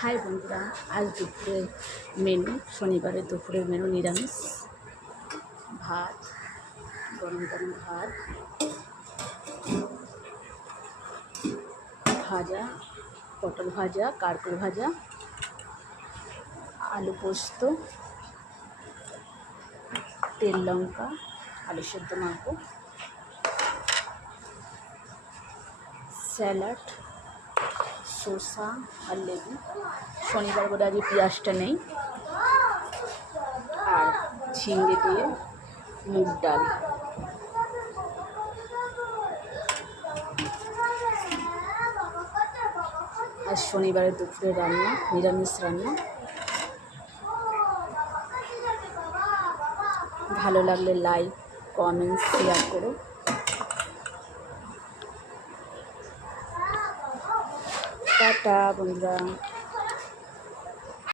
High বন্ধুরা, আজ দুপুরের মেনু, শনিবারের দুপুরের মেনু নিরামিষ ভাত, গরম গরম ভাত, ভাজা, পটল ভাজা, কারকল ভাজা, আলু পোস্ত, তেল লঙ্কা, আলু সেদ্ধ মাখো, স্যালাড, শসা আর লেবু। শনিবার বলে আজকে পেঁয়াজটা নেই। আর ঝিঙে দিয়ে মুগ ডাল। আর শনিবারের দুপুরে রান্না, নিরামিষ রান্না। ভালো লাগলে লাইক, কমেন্ট, শেয়ার করো। টাটা বন্ধুরা।